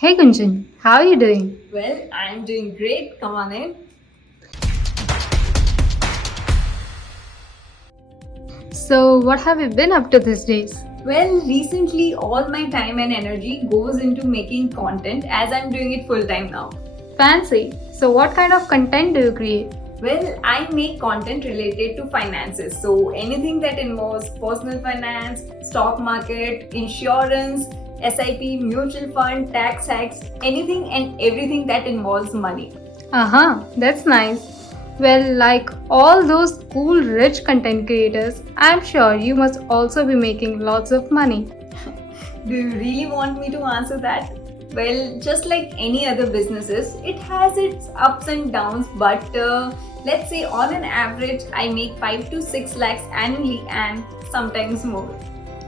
Hey Gunjan, how are you doing? Well, I'm doing great. Come on in. So, what have you been up to these days? Well, recently all my time and energy goes into making content as I'm doing it full time now. Fancy. So, what kind of content do you create? Well, I make content related to finances. So anything that involves personal finance, stock market, insurance, SIP, mutual fund, tax hacks, anything and everything that involves money. That's nice. Well, like all those cool rich content creators, I'm sure you must also be making lots of money. Do you really want me to answer that? Well, just like any other businesses, it has its ups and downs, but let's say on an average, I make 5 to 6 lakhs annually and sometimes more.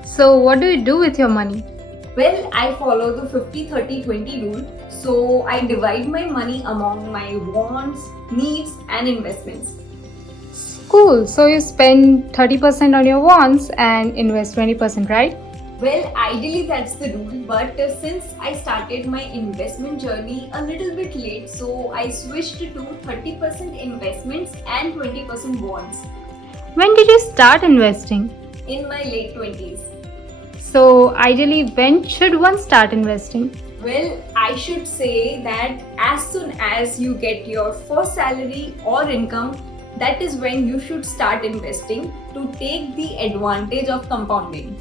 So, what do you do with your money? Well, I follow the 50-30-20 rule, so I divide my money among my wants, needs, and investments. Cool. So, you spend 30% on your wants and invest 20%, right? Well, ideally that's the rule, but since I started my investment journey a little bit late, so I switched to 30% investments and 20% bonds When did you start investing? in my late 20s. So, ideally, when should one start investing? Well, I should say that as soon as you get your first salary or income, that is when you should start investing to take the advantage of compounding.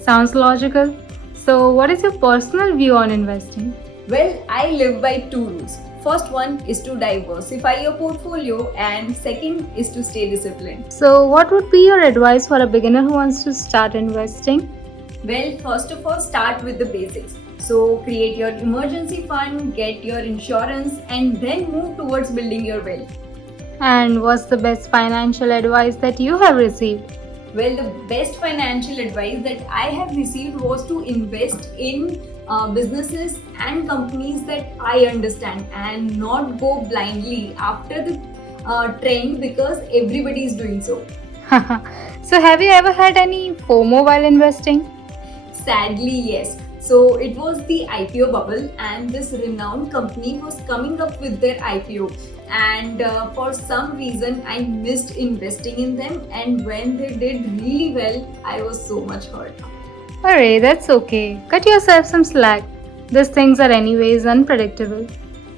Sounds logical. So, what is your personal view on investing? Well, I live by two rules. First one is to diversify your portfolio, and second is to stay disciplined. So, what would be your advice for a beginner who wants to start investing? Well, first of all, start with the basics. So, create your emergency fund, get your insurance, and then move towards building your wealth. And what's the best financial advice that you have received? Well, the best financial advice that I have received was to invest in businesses and companies that I understand and not go blindly after the trend because everybody is doing so. So, have you ever had any FOMO while investing? Sadly, yes. So it was the IPO bubble, and this renowned company was coming up with their IPO. And for some reason, I missed investing in them. And when they did really well, I was so much hurt. Alright, that's okay. Cut yourself some slack. These things are, anyways, unpredictable.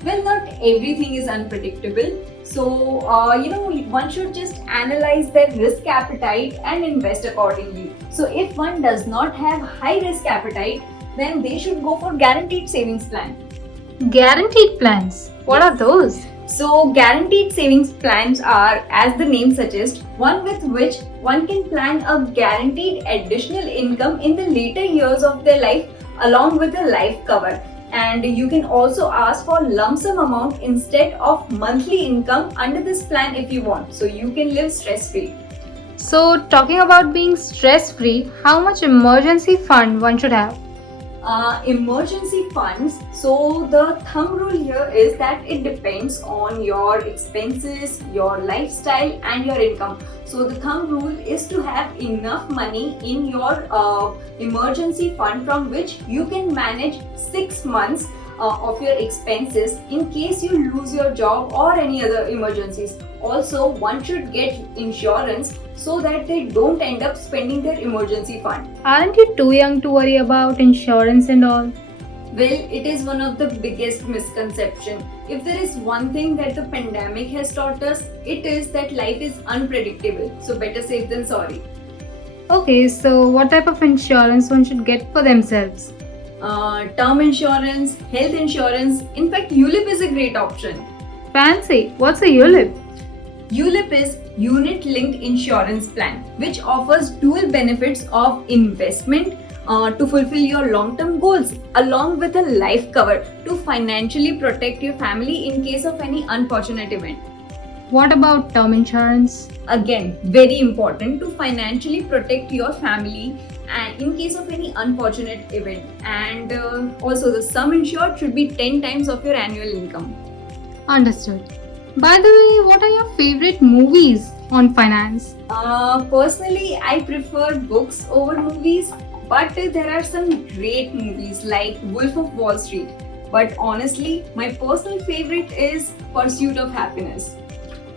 Well, not everything is unpredictable. So, one should just analyze their risk appetite and invest accordingly. So, if one does not have high risk appetite, then they should go for guaranteed savings plan. Guaranteed plans. What are those? So, guaranteed savings plans are, as the name suggests, one with which one can plan a guaranteed additional income in the later years of their life along with a life cover. And you can also ask for lump sum amount instead of monthly income under this plan if you want. So, you can live stress free. So, talking about being stress free, how much emergency fund one should have? Emergency funds. So the thumb rule here is that it depends on your expenses, your lifestyle, and your income. So the thumb rule is to have enough money in your emergency fund from which you can manage 6 months of your expenses in case you lose your job or any other emergencies. Also, one should get insurance so that they don't end up spending their emergency fund. Aren't you too young to worry about insurance and all? Well, it is one of the biggest misconception. If there is one thing that the pandemic has taught us, it is that life is unpredictable. So better safe than sorry. Okay, so what type of insurance one should get for themselves? Term insurance, health insurance. In fact, ULIP is a great option. Fancy. What's a ULIP? ULIP is Unit Linked Insurance Plan, which offers dual benefits of investment to fulfill your long-term goals, along with a life cover to financially protect your family in case of any unfortunate event. What about term insurance? Again, very important to financially protect your family and in case of any unfortunate event. And also, the sum insured should be 10 times of your annual income. Understood. By the way, what are your favorite movies on finance? Personally, I prefer books over movies, but there are some great movies like Wolf of Wall Street. But honestly, my personal favorite is Pursuit of Happiness.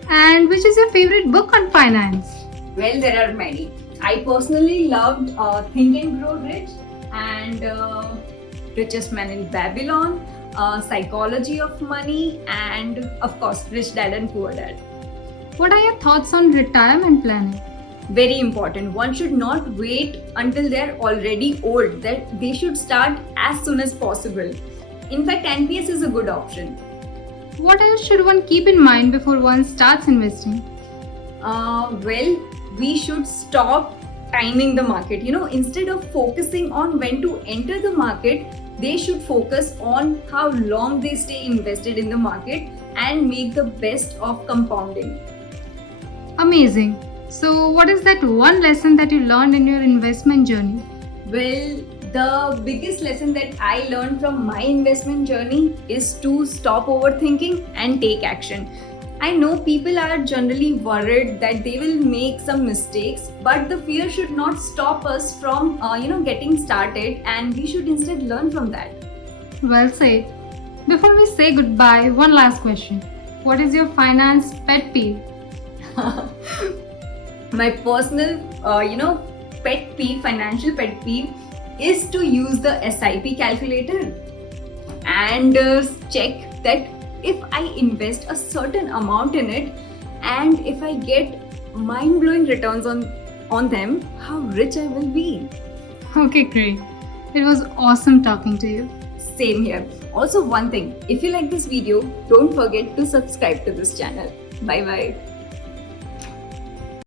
And which is your favorite book on finance? Well, there are many. I personally loved Think and Grow Rich and Richest Man in Babylon, Psychology of Money, and of course, Rich Dad and Poor Dad. What are your thoughts on retirement planning? Very important. One should not wait until they're already old. That they should start as soon as possible. In fact, NPS is a good option. What else should one keep in mind before one starts investing? Well, we should stop timing the market. Instead of focusing on when to enter the market, they should focus on how long they stay invested in the market and make the best of compounding. Amazing. So, what is that one lesson that you learned in your investment journey? Well, the biggest lesson that I learned from my investment journey is to stop overthinking and take action. I know people are generally worried that they will make some mistakes, but the fear should not stop us from, getting started, and we should instead learn from that. Well said. Before we say goodbye, one last question. What is your finance pet peeve? My personal, pet peeve, financial pet peeve, is to use the SIP calculator and check that if I invest a certain amount in it and if I get mind-blowing returns on them, how rich I will be. Okay, great. It was awesome talking to you. Same here. Also, one thing, if you like this video, don't forget to subscribe to this channel. Bye bye.